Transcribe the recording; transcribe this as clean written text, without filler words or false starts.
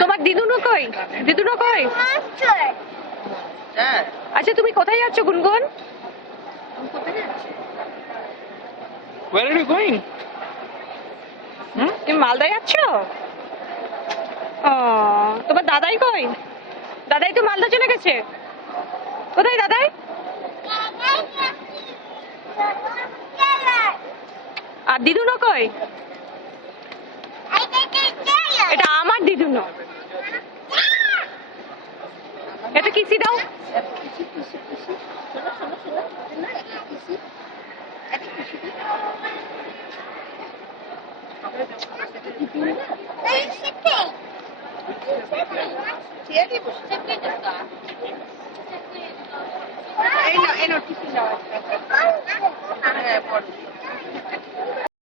তোমার দিদুনো কই? দিদুনো কই? আচ্ছা তুমি কোথায় যাচ্ছ গুনগুন? Where are you going? তুমি মালদা যাচ্ছ? ও তোমার দাদাই কই? দাদাই তো মালদা চলে গেছে। কোথায় দাদাই? আর দিদুনো কই? এটা আমার দিদুনো। এটা কিসি দাও। এই নাও টিফিন নাও।